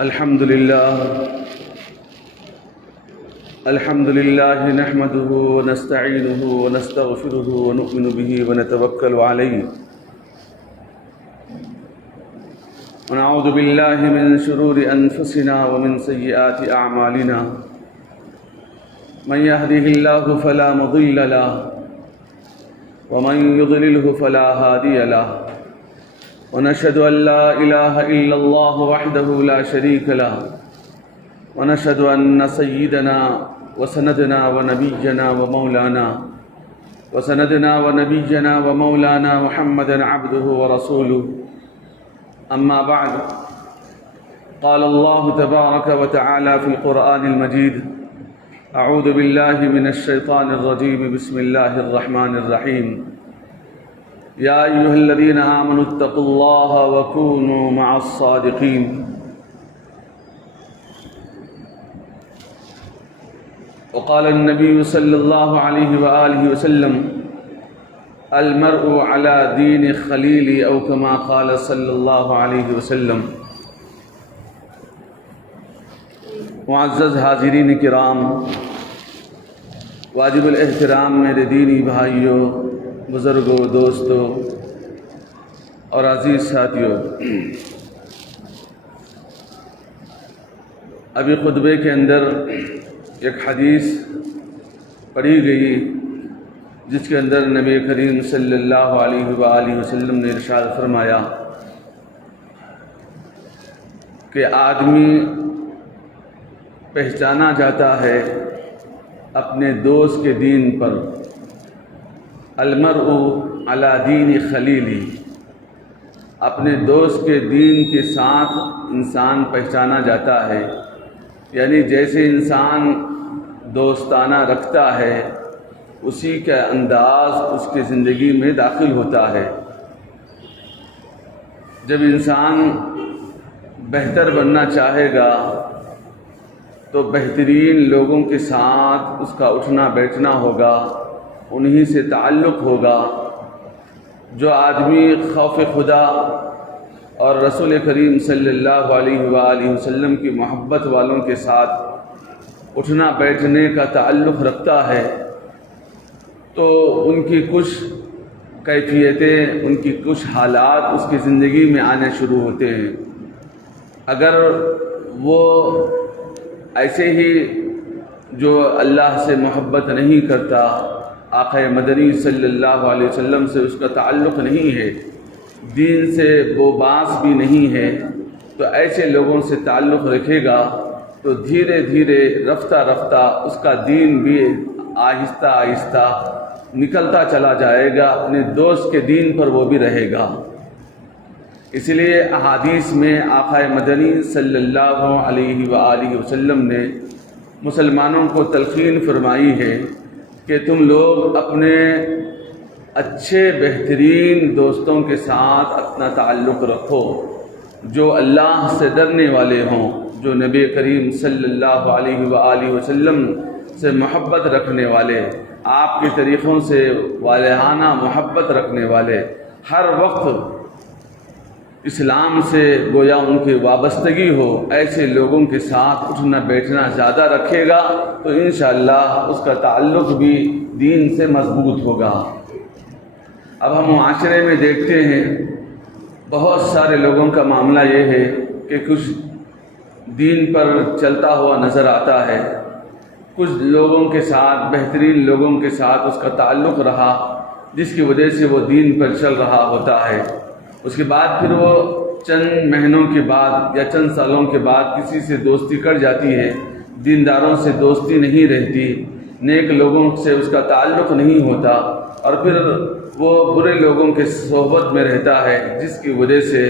الحمد لله نحمده ونستعينه ونستغفره ونؤمن به ونتوكل عليه ونعوذ بالله من شرور أنفسنا ومن سيئات أعمالنا من يهده الله فلا مضل له ومن يضلله فلا هادي له ونشهد أن لا إله إلا الله وحده لا شريك له ونشهد أن سيدنا وسندنا ومولانا محمدا عبده ورسوله أما بعد قال الله تبارك وتعالى في القرآن المجيد أعوذ بالله من الشيطان الرجيم بسم الله الرحمن الرحيم يا أيها الذين آمنوا اتقوا الله وكونوا مع الصادقين وقال النبي صلى الله عليه وآله وسلم المرء على دين خليل أو كما قال صلى الله عليه وسلم. معزز حاضرین کرام، واجب الاحترام میرے دینی بھائیوں، بزرگوں، دوستوں اور عزیز ساتھیوں، ابھی خطبے کے اندر ایک حدیث پڑھی گئی جس کے اندر نبی کریم صلی اللہ علیہ وآلہ وسلم نے ارشاد فرمایا کہ آدمی پہچانا جاتا ہے اپنے دوست کے دین پر. المرء علی دین خلیلی، اپنے دوست کے دین کے ساتھ انسان پہچانا جاتا ہے. یعنی جیسے انسان دوستانہ رکھتا ہے اسی کا انداز اس کی زندگی میں داخل ہوتا ہے. جب انسان بہتر بننا چاہے گا تو بہترین لوگوں کے ساتھ اس کا اٹھنا بیٹھنا ہوگا، انہی سے تعلق ہوگا. جو آدمی خوف خدا اور رسول کریم صلی اللہ علیہ وآلہ وسلم کی محبت والوں کے ساتھ اٹھنا بیٹھنے کا تعلق رکھتا ہے تو ان کی کچھ کیفیتیں، ان کی کچھ حالات اس کی زندگی میں آنے شروع ہوتے ہیں. اگر وہ ایسے ہی جو اللہ سے محبت نہیں کرتا، آقا مدنی صلی اللہ علیہ وسلم سے اس کا تعلق نہیں ہے، دین سے وہ باس بھی نہیں ہے، تو ایسے لوگوں سے تعلق رکھے گا تو دھیرے دھیرے رفتہ رفتہ اس کا دین بھی آہستہ آہستہ نکلتا چلا جائے گا، اپنے دوست کے دین پر وہ بھی رہے گا. اس لیے احادیث میں آقا مدنی صلی اللہ علیہ وآلہ وسلم نے مسلمانوں کو تلقین فرمائی ہے کہ تم لوگ اپنے اچھے بہترین دوستوں کے ساتھ اپنا تعلق رکھو، جو اللہ سے ڈرنے والے ہوں، جو نبی کریم صلی اللہ علیہ وآلہ وسلم سے محبت رکھنے والے، آپ کے طریقوں سے والہانہ محبت رکھنے والے، ہر وقت اسلام سے گویا ان کی وابستگی ہو، ایسے لوگوں کے ساتھ اٹھنا بیٹھنا زیادہ رکھے گا تو انشاءاللہ اس کا تعلق بھی دین سے مضبوط ہوگا. اب ہم معاشرے میں دیکھتے ہیں بہت سارے لوگوں کا معاملہ یہ ہے کہ کچھ دین پر چلتا ہوا نظر آتا ہے، کچھ لوگوں کے ساتھ، بہترین لوگوں کے ساتھ اس کا تعلق رہا جس کی وجہ سے وہ دین پر چل رہا ہوتا ہے. اس کے بعد پھر وہ چند مہینوں کے بعد یا چند سالوں کے بعد کسی سے دوستی کر جاتی ہے، دینداروں سے دوستی نہیں رہتی، نیک لوگوں سے اس کا تعلق نہیں ہوتا، اور پھر وہ برے لوگوں کے صحبت میں رہتا ہے جس کی وجہ سے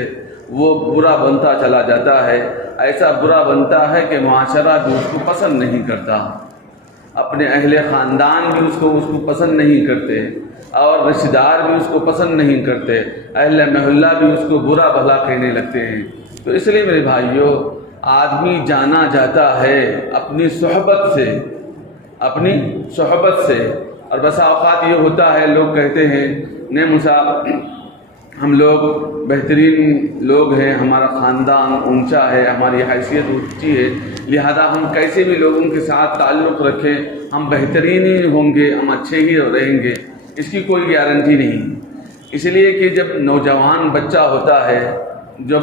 وہ برا بنتا چلا جاتا ہے. ایسا برا بنتا ہے کہ معاشرہ بھی اس کو پسند نہیں کرتا، اپنے اہل خاندان بھی اس کو پسند نہیں کرتے، اور رشتہ دار بھی اس کو پسند نہیں کرتے، اہل محلہ بھی اس کو برا بھلا کہنے لگتے ہیں. تو اس لیے میرے بھائیوں، آدمی جانا جاتا ہے اپنی صحبت سے، اور بسا اوقات یہ ہوتا ہے لوگ کہتے ہیں نہیں صاحب ہم لوگ بہترین لوگ ہیں، ہمارا خاندان اونچا ہے، ہماری حیثیت اونچی ہے، لہذا ہم کیسے بھی لوگوں کے ساتھ تعلق رکھیں ہم بہترین ہی ہوں گے، ہم اچھے ہی رہیں گے، اس کی کوئی گارنٹی نہیں۔ اس لیے کہ جب نوجوان بچہ ہوتا ہے، جب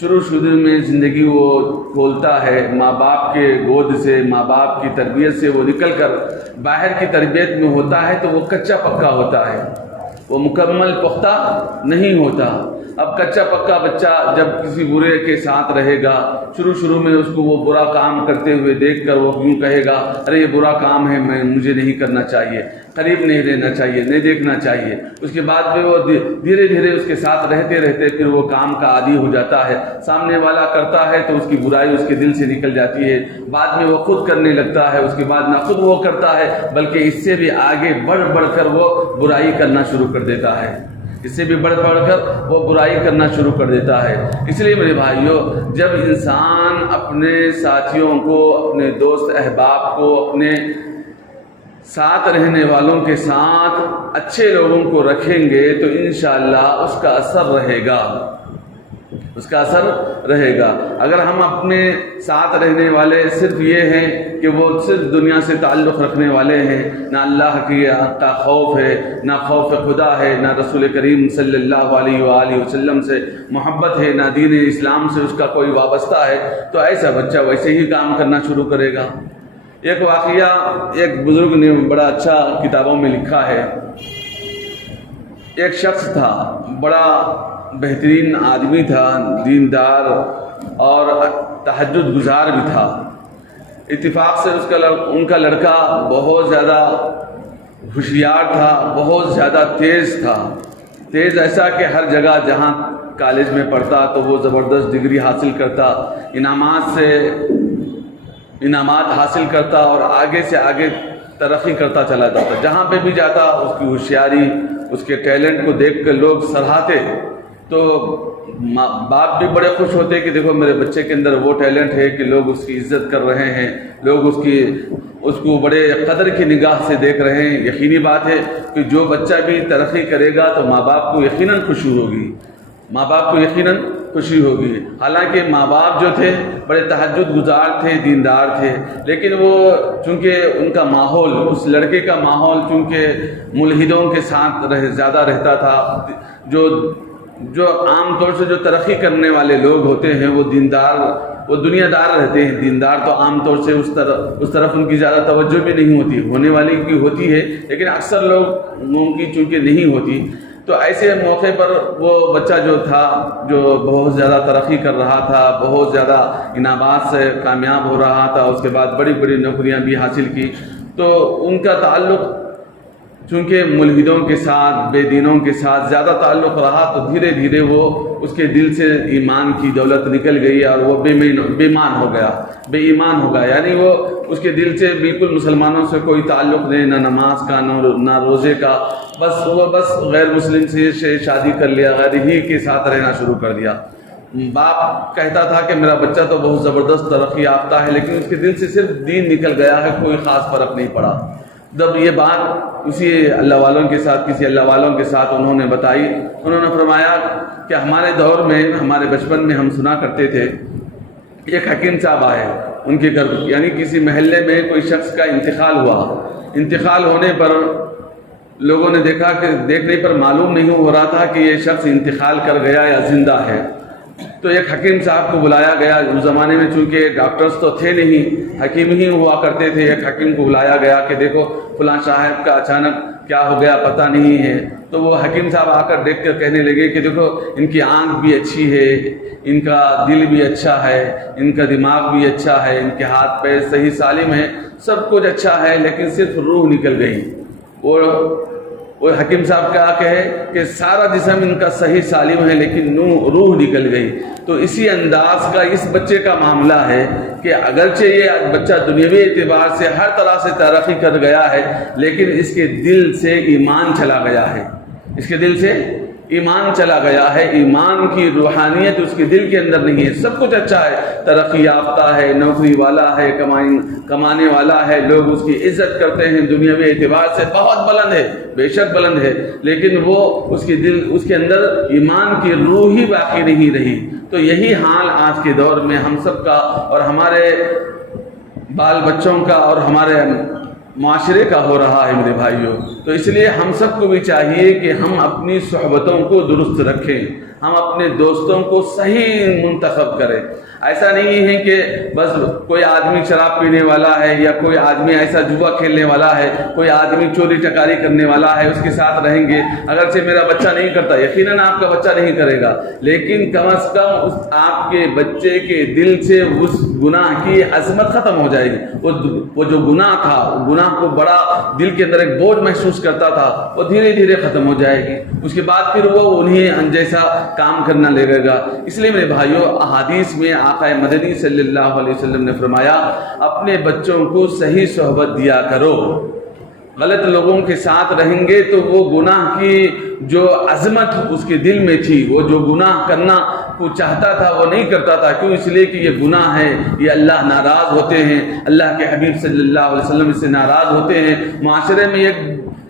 شروع میں زندگی وہ کھولتا ہے، ماں باپ کے گود سے، ماں باپ کی تربیت سے وہ نکل کر باہر کی تربیت میں ہوتا ہے تو وہ کچا پکا ہوتا ہے، وہ مکمل پختہ نہیں ہوتا۔ اب کچا پکا بچہ جب کسی برے کے ساتھ رہے گا، شروع میں اس کو وہ برا کام کرتے ہوئے دیکھ کر وہ یوں کہے گا ارے یہ برا کام ہے، مجھے نہیں کرنا چاہیے، قریب نہیں رہنا چاہیے، نہیں دیکھنا چاہیے۔ اس کے بعد میں وہ دھیرے دھیرے اس کے ساتھ رہتے پھر وہ کام کا عادی ہو جاتا ہے، سامنے والا کرتا ہے تو اس کی برائی اس کے دل سے نکل جاتی ہے، بعد میں وہ خود کرنے لگتا ہے، اس کے بعد نہ خود وہ کرتا ہے بلکہ اس سے بھی آگے بڑھ کر وہ برائی کرنا شروع کر دیتا ہے، اس سے بھی بڑھ کر وہ برائی کرنا شروع کر دیتا ہے۔ اس لیے میرے بھائیوں، جب انسان اپنے ساتھیوں کو، اپنے دوست احباب کو، اپنے ساتھ رہنے والوں کے ساتھ اچھے لوگوں کو رکھیں گے تو انشاءاللہ اس کا اثر رہے گا۔ اگر ہم اپنے ساتھ رہنے والے صرف یہ ہیں کہ وہ صرف دنیا سے تعلق رکھنے والے ہیں، نہ اللہ کا خوف ہے، نہ خوف خدا ہے، نہ رسول کریم صلی اللہ علیہ وآلہ وسلم سے محبت ہے، نہ دین اسلام سے اس کا کوئی وابستہ ہے، تو ایسا بچہ ویسے ہی کام کرنا شروع کرے گا۔ ایک واقعہ ایک بزرگ نے بڑا اچھا کتابوں میں لکھا ہے۔ ایک شخص تھا، بڑا بہترین آدمی تھا، دیندار اور تہجد گزار بھی تھا۔ اتفاق سے ان کا لڑکا بہت زیادہ ہوشیار تھا، بہت زیادہ تیز تھا، تیز ایسا کہ ہر جگہ جہاں کالج میں پڑھتا تو وہ زبردست ڈگری حاصل کرتا، انعامات حاصل کرتا اور آگے سے آگے ترقی کرتا چلا جاتا۔ جہاں پہ بھی جاتا اس کی ہوشیاری، اس کے ٹیلنٹ کو دیکھ کر لوگ سراہتے، تو باپ بھی بڑے خوش ہوتے کہ دیکھو میرے بچے کے اندر وہ ٹیلنٹ ہے کہ لوگ اس کی عزت کر رہے ہیں، لوگ اس کو بڑے قدر کی نگاہ سے دیکھ رہے ہیں۔ یقینی بات ہے کہ جو بچہ بھی ترقی کرے گا تو ماں باپ کو یقیناً خوشی ہوگی، حالانکہ ماں باپ جو تھے بڑے تہجد گزار تھے، دیندار تھے، لیکن وہ چونکہ ان کا ماحول، اس لڑکے کا ماحول چونکہ ملحدوں کے ساتھ زیادہ رہتا تھا، جو عام طور سے جو ترقی کرنے والے لوگ ہوتے ہیں وہ دنیا دار رہتے ہیں۔ دیندار تو عام طور سے اس طرف ان کی زیادہ توجہ بھی نہیں ہوتی، ہونے والی کی ہوتی ہے لیکن اکثر لوگوں کی چونکہ نہیں ہوتی۔ تو ایسے موقع پر وہ بچہ جو تھا، جو بہت زیادہ ترقی کر رہا تھا، بہت زیادہ انعامات سے کامیاب ہو رہا تھا، اس کے بعد بڑی بڑی نوکریاں بھی حاصل کی، تو ان کا تعلق چونکہ ملحدوں کے ساتھ، بے دینوں کے ساتھ زیادہ تعلق رہا تو دھیرے دھیرے وہ اس کے دل سے ایمان کی دولت نکل گئی اور وہ بے ایمان ہو گیا، یعنی وہ اس کے دل سے بالکل مسلمانوں سے کوئی تعلق نہیں، نہ نماز کا نہ روزے کا، بس غیر مسلم سے شادی کر لیا، غیر ہی کے ساتھ رہنا شروع کر دیا۔ باپ کہتا تھا کہ میرا بچہ تو بہت زبردست ترقی یافتہ ہے لیکن اس کے دل سے صرف دین نکل گیا ہے، کوئی خاص فرق نہیں پڑا۔ جب یہ بات کسی اللہ والوں کے ساتھ انہوں نے بتائی، انہوں نے فرمایا کہ ہمارے دور میں، ہمارے بچپن میں ہم سنا کرتے تھے، ایک حکیم صاحب آئے ان کے گھر، یعنی کسی محلے میں کوئی شخص کا انتقال ہونے پر لوگوں نے دیکھا کہ دیکھنے پر معلوم نہیں ہو رہا تھا کہ یہ شخص انتقال کر گیا یا زندہ ہے، تو ایک حکیم صاحب کو بلایا گیا۔ اس زمانے میں چونکہ ڈاکٹرز تو تھے نہیں، حکیم ہی ہوا کرتے تھے، ایک حکیم کو بلایا گیا کہ دیکھو فلاں صاحب کا اچانک کیا ہو گیا پتہ نہیں ہے، تو وہ حکیم صاحب آ کر دیکھ کر کہنے لگے کہ دیکھو ان کی آنکھ بھی اچھی ہے، ان کا دل بھی اچھا ہے، ان کا دماغ بھی اچھا ہے، ان کے ہاتھ پیر صحیح سالم ہے، سب کچھ اچھا ہے، لیکن صرف روح نکل گئی۔ وہ حکیم صاحب کیا کہے کہ سارا جسم ان کا صحیح سالم ہے لیکن روح نکل گئی۔ تو اسی انداز کا اس بچے کا معاملہ ہے کہ اگرچہ یہ بچہ دنیاوی اعتبار سے ہر طرح سے ترقی کر گیا ہے لیکن اس کے دل سے ایمان چلا گیا ہے، اس کے دل سے ایمان چلا گیا ہے، ایمان کی روحانیت اس کے دل کے اندر نہیں ہے، سب کچھ اچھا ہے، ترقی یافتہ ہے، نوکری والا ہے، کمانے والا ہے، لوگ اس کی عزت کرتے ہیں، دنیاوی اعتبار سے بہت بلند ہے، بے شک بلند ہے، لیکن وہ اس کے اندر ایمان کی روح ہی باقی نہیں رہی۔ تو یہی حال آج کے دور میں ہم سب کا اور ہمارے بال بچوں کا اور ہمارے معاشرے کا ہو رہا ہے میرے بھائیوں۔ تو اس لیے ہم سب کو بھی چاہیے کہ ہم اپنی صحبتوں کو درست رکھیں، ہم اپنے دوستوں کو صحیح منتخب کریں۔ ایسا نہیں ہے کہ بس کوئی آدمی شراب پینے والا ہے یا کوئی آدمی ایسا جوا کھیلنے والا ہے، کوئی آدمی چوری چکاری کرنے والا ہے، اس کے ساتھ رہیں گے۔ اگرچہ میرا بچہ نہیں کرتا، یقیناً آپ کا بچہ نہیں کرے گا، لیکن کم از کم آپ کے بچے کے دل سے اس گناہ کی عظمت ختم ہو جائے گی۔ وہ جو گناہ تھا، گناہ کو بڑا دل کے اندر ایک بوجھ محسوس کرتا تھا، وہ دھیرے دھیرے ختم ہو جائے گی۔ اس کے بعد پھر وہ انہیں جیسا کام کرنا لگے گا۔ اس لیے میرے بھائیوں، احادیث میں آقا مدنی صلی اللہ علیہ وسلم نے فرمایا، اپنے بچوں کو صحیح صحبت دیا کرو۔ غلط لوگوں کے ساتھ رہیں گے تو وہ گناہ کی جو عظمت اس کے دل میں تھی، وہ جو گناہ کرنا کو چاہتا تھا وہ نہیں کرتا تھا۔ کیوں؟ اس لیے کہ یہ گناہ ہے، یہ اللہ ناراض ہوتے ہیں، اللہ کے حبیب صلی اللہ علیہ وسلم اس سے ناراض ہوتے ہیں، معاشرے میں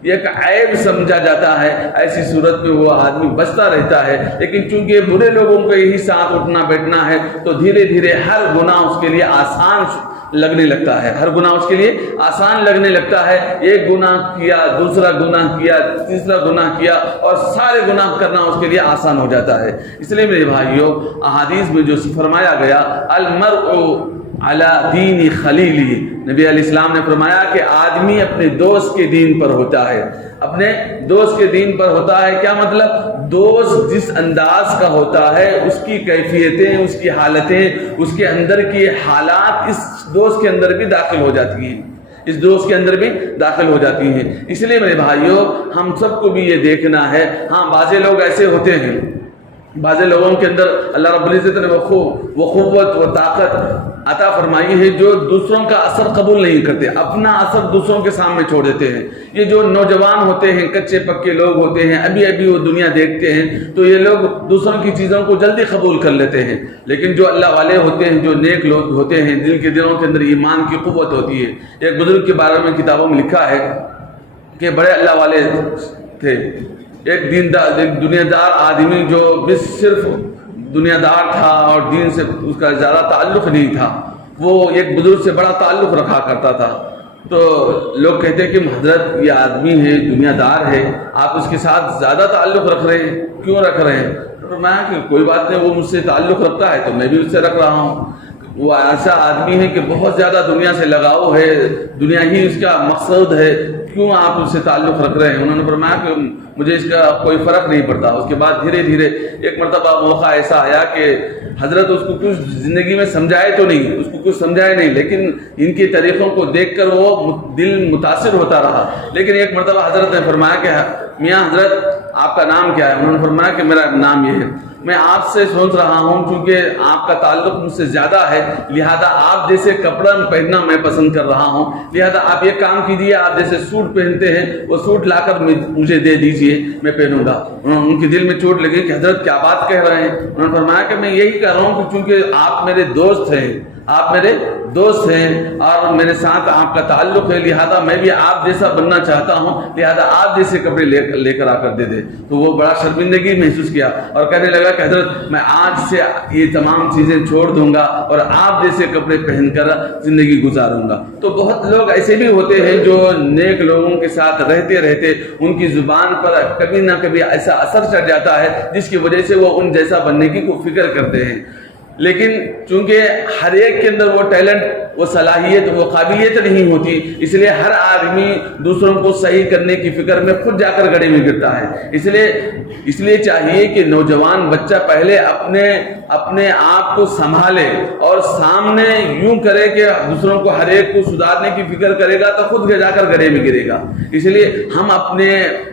ایک عیب سمجھا جاتا ہے۔ ایسی صورت میں وہ آدمی بچتا رہتا ہے، لیکن چونکہ برے لوگوں کے ہی ساتھ اٹھنا بیٹھنا ہے تو دھیرے دھیرے ہر گناہ اس کے لیے آسان لگنے لگتا ہے، ہر گناہ اس کے لیے آسان لگنے لگتا ہے۔ ایک گناہ کیا، دوسرا گناہ کیا، تیسرا گناہ کیا، اور سارے گناہ کرنا اس کے لیے آسان ہو جاتا ہے۔ اس لیے میرے بھائیوں، احادیث میں جو فرمایا گیا، المرء علی دین خلیلی، نبی علیہ السلام نے فرمایا کہ آدمی اپنے دوست کے دین پر ہوتا ہے، اپنے دوست کے دین پر ہوتا ہے۔ کیا مطلب؟ دوست جس انداز کا ہوتا ہے، اس کی کیفیتیں، اس کی حالتیں، اس کے اندر کی حالات اس دوست کے اندر بھی داخل ہو جاتی ہیں، اس دوست کے اندر بھی داخل ہو جاتی ہیں۔ اس لیے میرے بھائیوں، ہم سب کو بھی یہ دیکھنا ہے۔ ہاں، بعض لوگ ایسے ہوتے ہیں، بعض لوگوں کے اندر اللہ رب العزت نے وہ قوت و طاقت عطا فرمائی ہے جو دوسروں کا اثر قبول نہیں کرتے، اپنا اثر دوسروں کے سامنے چھوڑ دیتے ہیں۔ یہ جو نوجوان ہوتے ہیں، کچے پکے لوگ ہوتے ہیں، ابھی وہ دنیا دیکھتے ہیں، تو یہ لوگ دوسروں کی چیزوں کو جلدی قبول کر لیتے ہیں۔ لیکن جو اللہ والے ہوتے ہیں، جو نیک لوگ ہوتے ہیں، جن کے دلوں کے اندر ایمان کی قوت ہوتی ہے۔ ایک بزرگ کے بارے میں کتابوں میں لکھا ہے کہ بڑے اللہ والے تھے، ایک دنیا دار آدمی جو صرف دنیا دار تھا اور دین سے اس کا زیادہ تعلق نہیں تھا، وہ ایک بزرگ سے بڑا تعلق رکھا کرتا تھا۔ تو لوگ کہتے ہیں کہ حضرت یہ آدمی ہے، دنیا دار ہے، آپ اس کے ساتھ زیادہ تعلق رکھ رہے ہیں، کیوں رکھ رہے ہیں؟ تو میں کہ کوئی بات نہیں، وہ مجھ سے تعلق رکھتا ہے تو میں بھی اس سے رکھ رہا ہوں۔ وہ ایسا آدمی ہے کہ بہت زیادہ دنیا سے لگاؤ ہے، دنیا ہی اس کا مقصد ہے، کیوں آپ اس سے تعلق رکھ رہے ہیں؟ انہوں نے فرمایا کہ مجھے اس کا کوئی فرق نہیں پڑتا۔ اس کے بعد دھیرے دھیرے ایک مرتبہ موقع ایسا آیا کہ حضرت اس کو کچھ زندگی میں سمجھائے تو نہیں، اس کو کچھ سمجھائے نہیں، لیکن ان کے طریقوں کو دیکھ کر وہ دل متاثر ہوتا رہا۔ لیکن ایک مرتبہ حضرت نے فرمایا کہ میاں حضرت آپ کا نام کیا ہے؟ انہوں نے فرمایا کہ میرا نام یہ ہے، میں آپ سے سوچ رہا ہوں چونکہ آپ کا تعلق مجھ سے زیادہ ہے، لہذا آپ جیسے کپڑا پہننا میں پسند کر رہا ہوں، لہذا آپ یہ کام کیجئے، آپ جیسے سوٹ پہنتے ہیں وہ سوٹ لا کر مجھے دے دیجئے، میں پہنوں گا۔ ان کے دل میں چوٹ لگی کہ حضرت کیا بات کہہ رہے ہیں؟ انہوں نے فرمایا کہ میں یہی کہہ رہا ہوں کہ چونکہ آپ میرے دوست ہیں، آپ میرے دوست ہیں اور میرے ساتھ آپ کا تعلق ہے، لہذا میں بھی آپ جیسا بننا چاہتا ہوں، لہذا آپ جیسے کپڑے لے کر آ کر دے دے۔ تو وہ بڑا شرمندگی محسوس کیا اور کہنے لگا کہ حضرت میں آج سے یہ تمام چیزیں چھوڑ دوں گا اور آپ جیسے کپڑے پہن کر زندگی گزاروں گا۔ تو بہت لوگ ایسے بھی ہوتے ہیں جو نیک لوگوں کے ساتھ رہتے رہتے ان کی زبان پر کبھی نہ کبھی ایسا اثر چڑھ جاتا ہے جس کی وجہ سے وہ ان جیسا بننے کی فکر کرتے ہیں۔ لیکن چونکہ ہر ایک کے اندر وہ ٹیلنٹ، وہ صلاحیت، وہ قابلیت نہیں ہوتی، اس لیے ہر آدمی دوسروں کو صحیح کرنے کی فکر میں خود جا کر گڑھے میں گرتا ہے۔ اس لیے چاہیے کہ نوجوان بچہ پہلے اپنے آپ کو سنبھالے اور سامنے یوں کرے کہ دوسروں کو ہر ایک کو سدھارنے کی فکر کرے گا تو خود جا کر گڑھے میں گرے گا۔ اس لیے ہم اپنے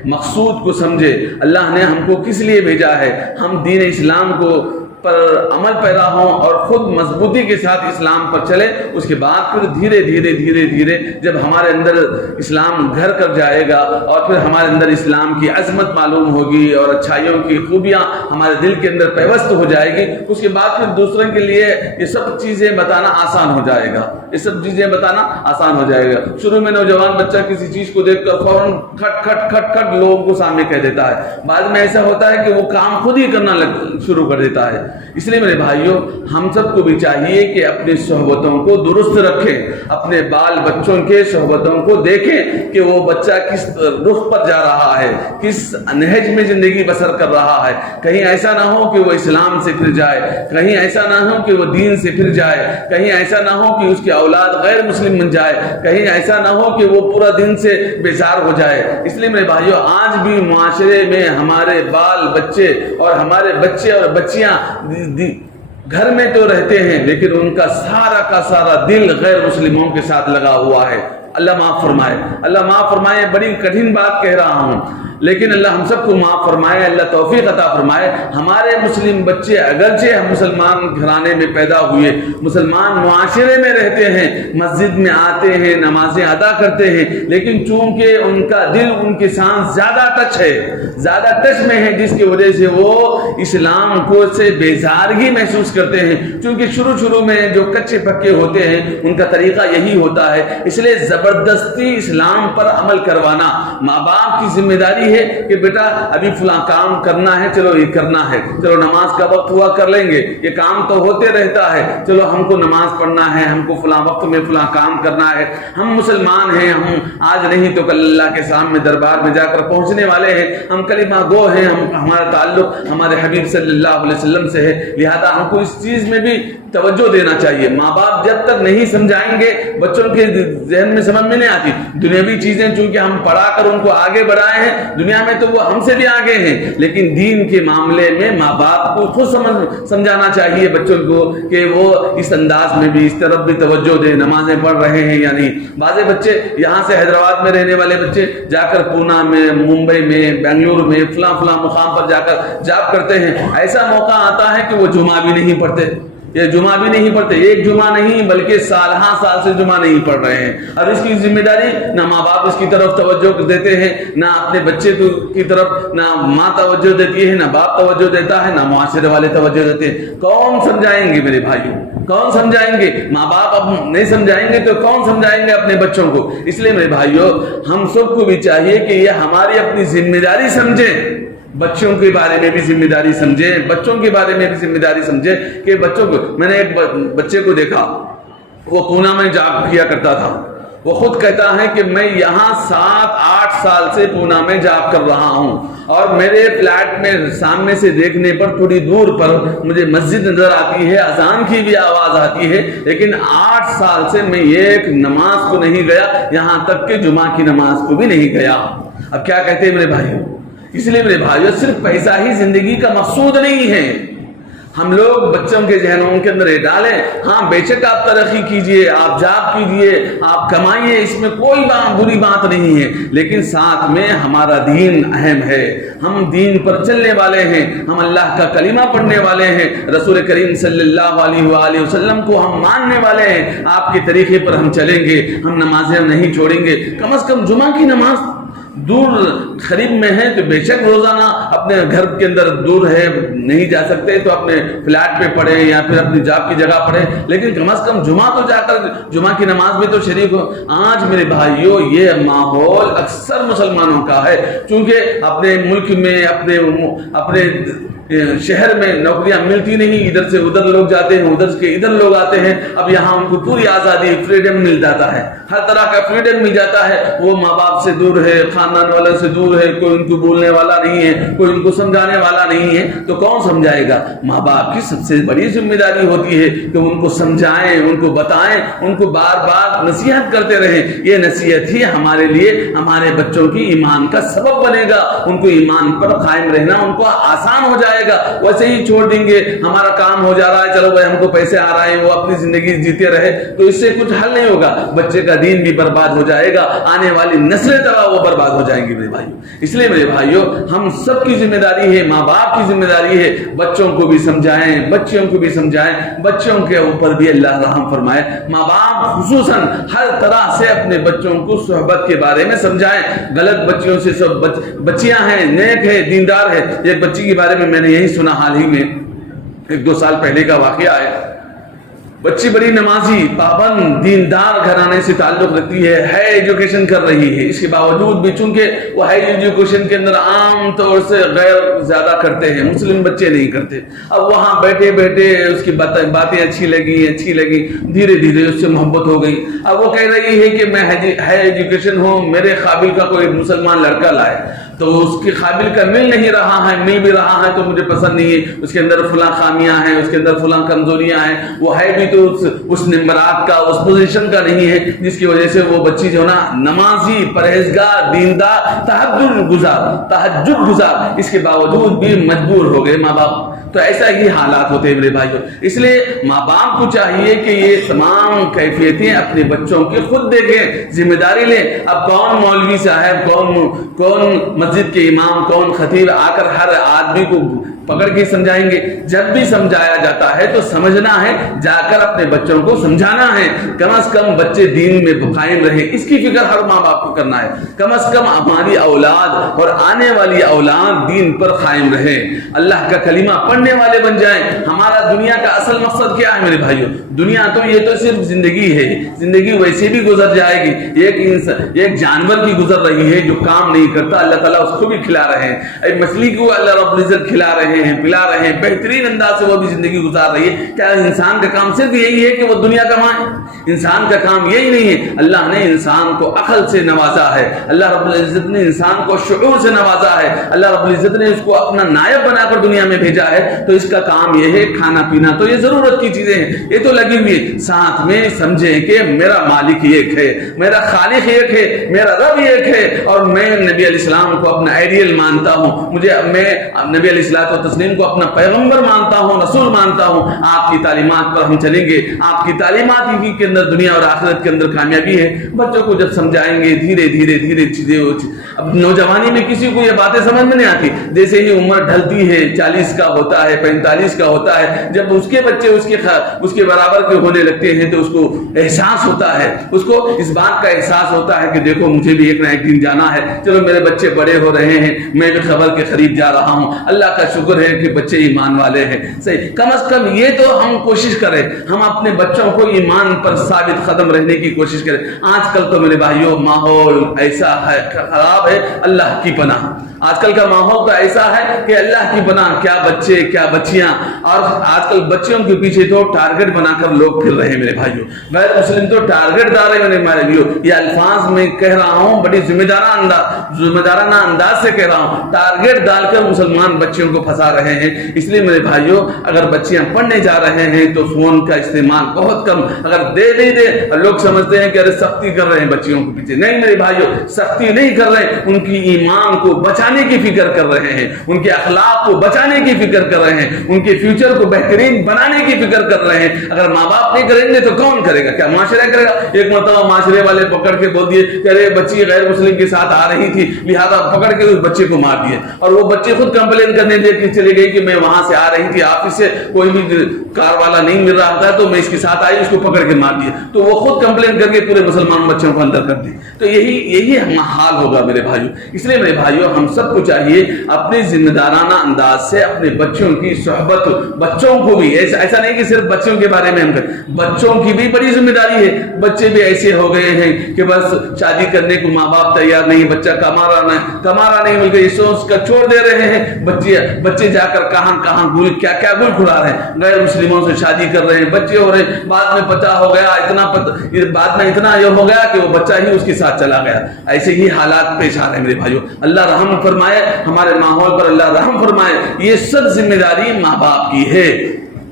مقصود کو سمجھے، اللہ نے ہم کو کس لیے بھیجا ہے، ہم دین اسلام کو پر عمل پیدا ہوں اور خود مضبوطی کے ساتھ اسلام پر چلے، اس کے بعد پھر دھیرے دھیرے جب ہمارے اندر اسلام گھر کر جائے گا اور پھر ہمارے اندر اسلام کی عظمت معلوم ہوگی اور اچھائیوں کی خوبیاں ہمارے دل کے اندر پیوست ہو جائے گی، اس کے بعد پھر دوسروں کے لیے یہ سب چیزیں بتانا آسان ہو جائے گا، یہ سب چیزیں بتانا آسان ہو جائے گا۔ شروع میں نوجوان بچہ کسی چیز کو دیکھ کر فوراً کھٹ لوگوں کو سامنے کہہ دیتا ہے، بعد میں ایسا ہوتا ہے کہ وہ کام خود ہی کرنا شروع کر دیتا ہے۔ اس لیے میرے بھائیوں، ہم سب کو بھی چاہیے کہ اپنی صحبتوں کو درست رکھیں، اپنے بال بچوں کے صحبتوں کو دیکھیں کہ وہ بچہ کس رخ پر جا رہا ہے، کس نہج میں زندگی بسر کر رہا ہے۔ کہیں ایسا نہ ہو کہ وہ اسلام سے پھر جائے، کہیں ایسا نہ ہو کہ وہ دین سے پھر جائے، کہیں ایسا نہ ہو کہ اس کی اولاد غیر مسلم بن جائے، کہیں ایسا نہ ہو کہ وہ پورا دن سے بیزار ہو جائے۔ اس لیے میرے بھائیوں، آج بھی معاشرے میں ہمارے بال بچے اور ہمارے بچے اور بچیاں گھر میں تو رہتے ہیں لیکن ان کا سارا دل غیر مسلموں کے ساتھ لگا ہوا ہے۔ اللہ معاف فرمائے، اللہ معاف فرمائے، بڑی کٹھن بات کہہ رہا ہوں لیکن اللہ ہم سب کو معاف فرمائے، اللہ توفیق عطا فرمائے۔ ہمارے مسلم بچے اگرچہ ہم مسلمان گھرانے میں پیدا ہوئے، مسلمان معاشرے میں رہتے ہیں، مسجد میں آتے ہیں، نمازیں ادا کرتے ہیں، لیکن چونکہ ان کا دل ان کے ساتھ زیادہ ٹچ میں ہے، جس کی وجہ سے وہ اسلام کو سے بیزارگی محسوس کرتے ہیں۔ چونکہ شروع میں جو کچے پکے ہوتے ہیں ان کا طریقہ یہی ہوتا ہے، اس لیے زبردستی اسلام پر عمل کروانا ماں باپ کی ذمہ داری ہے کہ بیٹا ابھی فلاں کام کرنا ہے، چلو یہ کرنا ہے، چلو نماز کا وقت ہوا کر لیں گے، یہ کام تو ہوتے رہتا ہے، چلو ہم کو نماز پڑھنا ہے، ہم کو فلاں وقت میں فلاں کام کرنا ہے، ہم مسلمان ہیں، ہم آج نہیں تو کل اللہ کے سامنے دربار میں جا کر پہنچنے والے ہیں، ہم کلمہ گو ہیں، ہمارا تعلق ہمارے حبیب صلی اللہ علیہ وسلم سے ہے، لہذا ہم کو اس چیز میں بھی توجہ دینا چاہیے۔ ماں باپ جب تک نہیں سمجھائیں گے، بچوں کے ذہن میں سمجھ میں نہیں آتی دنیاوی چیزیں، چونکہ ہم پڑھا کر ان کو آگے بڑھائے ہیں، دنیا میں تو وہ ہم سے بھی آگے ہیں، لیکن دین کے معاملے میں ماں باپ کو خود سمجھانا چاہیے بچوں کو کہ وہ اس انداز میں بھی اس طرف بھی توجہ دیں، نمازیں پڑھ رہے ہیں یا نہیں۔ بعض بچے یہاں سے حیدرآباد میں رہنے والے بچے جا کر پونا میں، ممبئی میں، بنگلور میں فلاں مقام پر جا کر جاب کرتے ہیں، ایسا موقع آتا ہے کہ وہ جمعہ بھی نہیں پڑھتے، یہ جمعہ بھی نہیں پڑھتے، ایک جمعہ نہیں بلکہ سال سے جمعہ نہیں پڑھ رہے ہیں۔ اب اس کی ذمہ داری نہ ماں باپ اس کی طرف توجہ دیتے ہیں، نہ اپنے بچے کی طرف نہ ماں توجہ دیتی ہے، نہ باپ توجہ دیتا ہے، نہ معاشرے والے توجہ دیتے ہیں۔ کون سمجھائیں گے میرے بھائیوں، کون سمجھائیں گے؟ ماں باپ اب نہیں سمجھائیں گے تو کون سمجھائیں گے اپنے بچوں کو؟ اس لیے میرے بھائیوں، ہم سب کو بھی چاہیے کہ یہ ہماری اپنی ذمہ داری سمجھیں، بچوں کے بارے میں بھی ذمہ داری سمجھیں، بچوں کے بارے میں بھی ذمہ داری سمجھیں کہ بچوں کو، میں نے ایک بچے کو دیکھا، وہ پونا میں جاب کیا کرتا تھا، وہ خود کہتا ہے کہ میں یہاں 7-8 سال سے پونا میں جاب کر رہا ہوں اور میرے فلیٹ میں سامنے سے دیکھنے پر تھوڑی دور پر مجھے مسجد نظر آتی ہے، اذان کی بھی آواز آتی ہے، لیکن 8 سال سے میں ایک نماز کو نہیں گیا، یہاں تک کہ جمعہ کی نماز کو بھی نہیں گیا۔ اب کیا کہتے ہیں میرے بھائیوں؟ اس لیے میرے بھائیوں، صرف پیسہ ہی زندگی کا مقصود نہیں ہے۔ ہم لوگ بچوں کے ذہنوں کے اندر یہ ڈالیں، ہاں بے شک آپ ترقی کیجئے، آپ جاب کیجئے، آپ کمائیے، اس میں کوئی بری بات نہیں ہے، لیکن ساتھ میں ہمارا دین اہم ہے، ہم دین پر چلنے والے ہیں، ہم اللہ کا کلمہ پڑھنے والے ہیں، رسول کریم صلی اللہ علیہ وآلہ وسلم کو ہم ماننے والے ہیں، آپ کے طریقے پر ہم چلیں گے، ہم نمازیں نہیں چھوڑیں گے۔ کم از کم جمعہ کی نماز دور قریب میں ہے تو بے شک روزانہ اپنے گھر کے اندر دور ہے، نہیں جا سکتے تو اپنے فلیٹ پہ پڑھیں یا پھر اپنی جاب کی جگہ پڑھیں، لیکن کم از کم جمعہ تو جا کر جمعہ کی نماز میں تو شریک ہو۔ آج میرے بھائیوں، یہ ماحول اکثر مسلمانوں کا ہے، چونکہ اپنے ملک میں، اپنے شہر میں نوکریاں ملتی نہیں، ادھر سے ادھر لوگ جاتے ہیں، ادھر سے ادھر لوگ آتے ہیں، اب یہاں ان کو پوری آزادی، فریڈم مل جاتا ہے، ہر طرح کا فریڈم مل جاتا ہے، وہ ماں باپ سے دور ہے، خاندان والوں سے دور ہے، کوئی ان کو بولنے والا نہیں ہے، کوئی ان کو سمجھانے والا نہیں ہے، تو کون سمجھائے گا؟ ماں باپ کی سب سے بڑی ذمہ داری ہوتی ہے کہ ان کو سمجھائیں، ان کو بتائیں، ان کو بار بار نصیحت کرتے رہیں۔ یہ نصیحت ہی ہمارے لیے، ہمارے بچوں کی ایمان کا سبب بنے گا، ان کو ایمان پر قائم رہنا ان کو آسان ہو جائے جائے گا, ویسے ہی چھوڑ دیں گے, ہمارا کام ہو جا رہا ہے, چلو بھائی ہم کو پیسے آ رہے ہیں, وہ اپنی زندگی جیتے رہے, تو اس سے کچھ حل نہیں ہوگا. بچے کا دین بھی برباد ہو جائے گا, آنے والی نسلیں تباہ وہ برباد ہو جائیں گی میرے بھائیوں. اس لیے میرے بھائیوں ہم سب کی ذمہ داری ہے, ماں باپ کی ذمہ داری ہے, بچوں کو بھی سمجھائیں, بچیوں کو بھی سمجھائیں, بچوں کے اوپر بھی اللہ رحم فرمائے. ماں باپ خصوصاً ہر طرح سے اپنے بچوں کو صحبت کے بارے میں سمجھائیں. غلط بچیوں سے سب بچیاں ہیں, نیک ہے, دیندار ہے. ایک بچی کے بارے میں میں نے یہی سنا حال ہی میں, 1-2 سال پہلے کا واقعہ ہے. بچی بڑی نمازی, پابند, دیندار گھرانے سے تعلق رکھتی ہے, ہائی ایجوکیشن کر رہی ہے. اس کے باوجود بھی چونکہ وہ ہائی ایجوکیشن کے اندر عام طور سے غیر زیادہ کرتے ہیں, مسلم بچے نہیں کرتے. اب وہاں بیٹھے بیٹھے اس کی باتیں اچھی لگی, دھیرے دھیرے اس سے محبت ہو گئی. اب وہ کہہ رہی ہے کہ میں ہائی ایجوکیشن ہوں, میرے قابل کا کوئی مسلمان لڑکا لائے, تو اس کے قابل کا مل نہیں رہا ہے, مل بھی رہا ہے تو مجھے پسند نہیں ہے, اس کے اندر فلاں خامیاں ہیں, اس کے اندر فلاں کمزوریاں ہیں, وہ ہے بھی تو اس نمبرات کا, اس پوزیشن کا نہیں ہے, جس کی وجہ سے وہ بچی جو نا نمازی, پرہیزگار, دیندار, تہجد گزار, اس کے باوجود بھی مجبور ہو گئے ماں باپ. تو ایسا ہی حالات ہوتے ہیں میرے بھائیوں. اس لیے ماں باپ کو چاہیے کہ یہ تمام کیفیتیں اپنے بچوں کی خود دیکھیں, ذمہ داری لیں. اب کون مولوی صاحب, کون مسجد کے امام, کون خطیب آ کر ہر آدمی کو پکڑ کے سمجھائیں گے؟ جب بھی سمجھایا جاتا ہے تو سمجھنا ہے, جا کر اپنے بچوں کو سمجھانا ہے. کم از کم بچے دین میں قائم رہیں, اس کی فکر ہر ماں باپ کو کرنا ہے. کم از کم ہماری اولاد اور آنے والی اولاد دین پر قائم رہے, اللہ کا کلمہ پڑھنے والے بن جائیں. ہمارا دنیا کا اصل مقصد کیا ہے میرے بھائیوں؟ دنیا تو یہ تو صرف زندگی ہے, زندگی ویسے بھی گزر جائے گی. ایک جانور کی گزر رہی ہے جو کام نہیں کرتا, اللہ تعالیٰ اس کو بھی کھلا رہے ہیں. ایک مچھلی کو اللہ رب العزت کھلا رہے ہیں, پلا رہے ہیں, بہترین انداز سے وہ بھی زندگی گزار رہی ہے. کیا انسان کا کام صرف یہی ہے کہ وہ دنیا کمائے؟ انسان کا کام یہی نہیں ہے. اللہ نے انسان کو عقل سے نوازا ہے, اللہ رب العزت نے انسان کو شعور سے نوازا ہے, اللہ رب العزت نے اس کو اپنا نائب بنا کر دنیا میں بھیجا ہے. تو اس کا کام یہ ہے, کھانا پینا تو یہ ضرورت کی چیزیں ہیں, یہ تو لگی ہوئی ہے. ساتھ میں سمجھیں کہ میرا مالک ایک ہے, میرا خالق ایک ہے, میرا رب ایک ہے, اور میں نبی علیہ السلام کو اپنا آئیڈیل مانتا ہوں. میں نبی علیہ الصلوۃ والتسلیم کو اپنا پیغمبر مانتا ہوں, رسول مانتا ہوں. آپ کی تعلیمات پر ہم چلیں گے, آپ کی تعلیمات ہی کے اندر دنیا اور آخرت کے اندر کامیابی ہے. بچوں کو جب سمجھائیں گے دھیرے دھیرے چیزیں. اب نوجوانی میں کسی کو یہ باتیں سمجھ میں نہیں آتی. جیسے ہی عمر ڈھلتی ہے, 40 کا ہوتا ہے, 45 کا ہوتا ہے, جب اس کے بچے اس کے برابر کے ہونے لگتے ہیں تو اس کو احساس ہوتا ہے, اس کو اس بات کا احساس ہوتا ہے کہ دیکھو مجھے بھی ایک نہ ایک دن جانا ہے. چلو میرے بچے بڑے ہو رہے ہیں, میں بھی خبر کے قریب جا رہا ہوں. اللہ کا شکر ہے کہ بچے ایمان والے ہیں. صحیح, کم از کم یہ تو ہم کوشش کریں, ہم اپنے بچوں کو ایمان پر ثابت قدم رہنے کی کوشش کریں. آج کل تو میرے بھائیوں ماحول ایسا ہے, خراب ہے, اللہ کی پناہ. آج کل کا ماحول تو ایسا ہے کہ اللہ کی پناہ, کیا بچے کیا بچیاں. اور آج کل بچوں کے پیچھے تو ٹارگٹ بنا کر لوگ پھر رہے ہیں میرے بھائیوں. غیر مسلم تو ٹارگٹ دار ہے میرے بھائیوں. یہ الفاظ میں کہہ رہا ہوں بڑی ذمہ دارانہ انداز سے کہہ رہا ہوں. ٹارگٹ ڈال کر مسلمان بچوں کو پھنسا رہے ہیں. اس لیے میرے بھائیوں اگر بچیاں پڑھنے جا رہے ہیں تو فون کا استعمال بہت کم, اگر دے لوگ سمجھتے ہیں کہ ارے سختی کر رہے ہیں بچیوں کے پیچھے. نہیں میرے بھائیوں, سختی نہیں کر رہے, ان کی ایمان کو بچانے کی فکر کر رہے ہیں, ان کے اخلاق کو بچانے کی فکر کر رہے ہیں, ان کے فیوچر کو بہترین بنانے کی فکر کر رہے ہیں. اگر ماں باپ نہیں کریں گے تو کون کرے گا؟ کیا معاشرہ کرے گا؟ ایک مرتبہ معاشرے والے پکڑ کے بول دیے کہ ارے بچی غیر مسلم کے ساتھ آ رہی تھی, لہذا پکڑ کے اس بچے کو مار دیے. اور وہ بچے خود کمپلین کرنے دے کے چلے گئی کہ میں وہاں سے آ رہی تھی, آفس سے کوئی بھی کار والا نہیں مل رہا تھا تو میں اس کے ساتھ آئی, اس کو پکڑ کے مار دیا. تو وہ خود کمپلین کر کے پورے مسلمان بچوں کو اندر کر دی. تو یہی حال ہوگا میرے بھائیوں. اس لیے میرے بھائیوں ہم سب کو چاہیے اپنے ذمہ دارانہ انداز سے اپنے بچوں کی صحبت, بچوں کو بھی ایسا نہیں کہ صرف بچوں کے بارے میں ہم کریں, بچوں کی بھی بڑی ذمہ داری ہے. بچے بھی ایسے ہو گئے ہیں کہ بس شادی کرنے کو ماں باپ تیار نہیں, بچہ کما رہا نہیں بلکہ یہ سوچ کر چھوڑ دے رہے ہیں. بچے جا کر کہاں گل کھلا رہے ہیں, غیر مسلموں سے شادی کر رہے ہیں, بچے ہو رہے ہیں, بعد میں پتہ ہو گیا اتنا یہ ہو گیا کہ وہ بچہ ہی اس کے ساتھ چلا گیا. ایسے ہی حالات پیش آ رہے ہیں میرے بھائیوں. اللہ رحم فرمائے, ہمارے ماحول پر اللہ رحم فرمائے. یہ سب ذمہ داری ماں باپ کی ہے.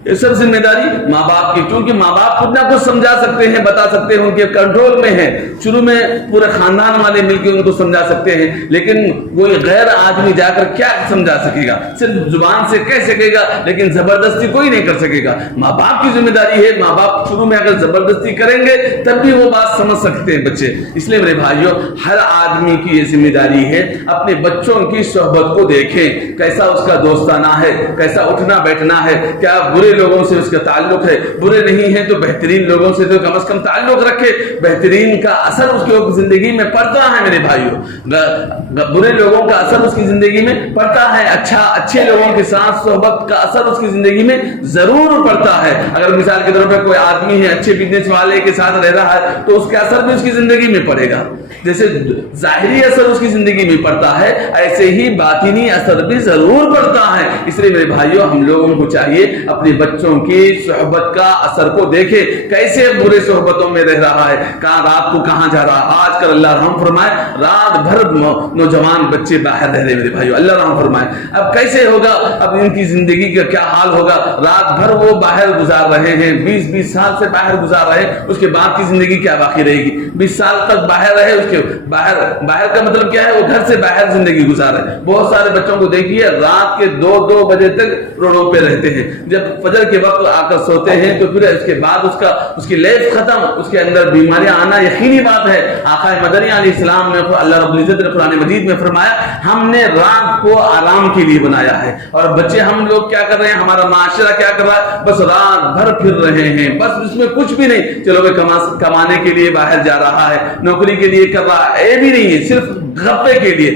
یہ سب ذمہ داری ماں باپ کی، کیونکہ ماں باپ کچھ نہ کچھ سمجھا سکتے ہیں، بتا سکتے ہیں، ان کے کنٹرول میں ہے، شروع میں پورے خاندان والے مل کے ان کو سمجھا سکتے ہیں، لیکن کوئی غیر آدمی جا کر کیا سمجھا سکے گا؟ صرف زبان سے کہہ سکے گا، لیکن زبردستی کوئی نہیں کر سکے گا۔ ماں باپ کی ذمہ داری ہے، ماں باپ شروع میں اگر زبردستی کریں گے تب بھی وہ بات سمجھ سکتے ہیں بچے۔ اس لیے میرے بھائیوں، ہر آدمی کی یہ ذمہ داری ہے اپنے بچوں کی صحبت کو دیکھیں، کیسا اس کا دوستانہ ہے، کیسا اٹھنا بیٹھنا ہے، کیا برے لوگوں سے اس کا تعلق ہے، برے نہیں ہے تو بہترین لوگوں سے تو کم از کم تعلق رکھے، بہترین کا اثر اس کی زندگی میں پڑتا ہے میرے بھائیوں، برے لوگوں کا اثر اس کی زندگی میں پڑتا ہے، اچھے لوگوں کے ساتھ صحبت کا اثر اس کی زندگی میں ضرور پڑتا ہے۔ اگر مثال کے طور پر کوئی آدمی ہے اچھے بزنس والے کے ساتھ رہ رہا ہے تو اس کا اثر بھی اس کی زندگی میں پڑے گا، جیسے ظاہری اثر اس کی زندگی میں پڑتا ہے ایسے ہی باطنی اثر بھی ضرور پڑتا ہے۔ اس لیے میرے بھائیوں، ہم لوگوں کو چاہیے اپنے بچوں کی صحبت کا اثر کو دیکھیں، کیسے برے صحبتوں میں رہ رہا ہے، کہاں رات کو کہاں جا رہا ہے۔ آج کل اللہ رحم فرمائے رات بھر نوجوان بچے باہر رہ رہے میرے بھائیوں، اللہ رحم فرمائے۔ اب کیسے ہوگا، اب ان کی زندگی کا کیا حال ہوگا؟ رات بھر وہ باہر گزار رہے ہیں، 20 سال سے باہر گزار رہے ہیں، اس کے بعد کی زندگی کیا باقی رہے گی؟ 20 سال تک باہر رہے، اس کے باہر کا مطلب کیا ہے؟ وہ گھر سے باہر زندگی گزار رہے ہیں۔ بہت سارے بچوں کو دیکھیے رات کے 2 بجے تک روڈوں پہ رہتے ہیں، جب فجر کے وقت آ کر سوتے ہیں تو پھر اس کے بعد اس کی لائف ختم، اس کے اندر بیماریاں آنا یقینی بات ہے۔ آقا مدنی علیہ السلام نے، اللہ رب العزت نے قرآن مجید میں فرمایا ہم نے رات کو آرام کے لیے بنایا ہے، اور بچے ہم لوگ کیا کر رہے ہیں، ہمارا معاشرہ کیا کر رہا ہے؟ بس رات بھر پھر رہے ہیں، بس اس میں کچھ بھی نہیں، چلو وہ کمانے کے لیے باہر جا رہا ہے، نوکری کے لیے کر رہا ہے، یہ بھی نہیں ہے، صرف غپے کے لیے،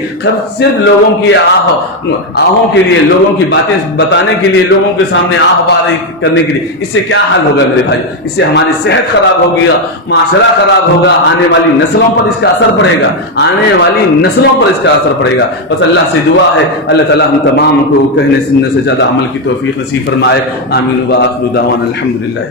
صرف لوگوں کی آہوں کے لیے، لوگوں کی باتیں بتانے کے لیے، لوگوں کے سامنے آہ باری کرنے کے لیے۔ اس سے کیا حل ہوگا میرے بھائی؟ اس سے ہماری صحت خراب ہوگی، معاشرہ خراب ہوگا، آنے والی نسلوں پر اس کا اثر پڑے گا، آنے والی نسلوں پر اس کا اثر پڑے گا۔ بس اللہ سے دعا ہے اللہ تعالی ہم تمام کو کہنے سننے سے زیادہ عمل کی توفیق نصیب فرمائے۔ آمین و آخر دعوانا الحمدللہ۔